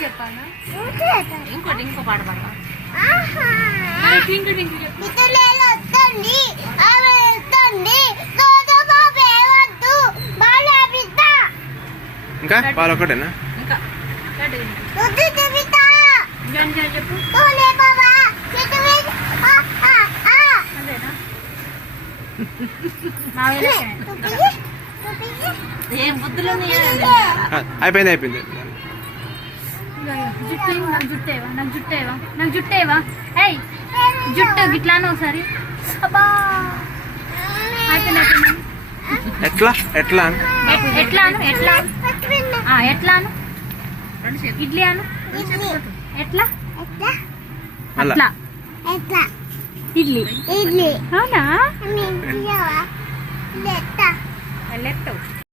చెప్పాను ఇంకోటి ఇంకో పాట పాడవా ఇంకా పాలు ఒకటేనా ఇంకా చెప్పు ఏం బుద్ధులు అయిపోయింది అయిపోయింది నాకు జుట్టేవా ఏయ్ జుట్టు గిట్లాను ఒకసారి అబ్బా అయిపోయింది ఎట్లా ఎట్లా ఎట్లాను ఇడ్లీ అను ఎట్లా అట్లా ఇడ్లీ అవునా లెట్టవు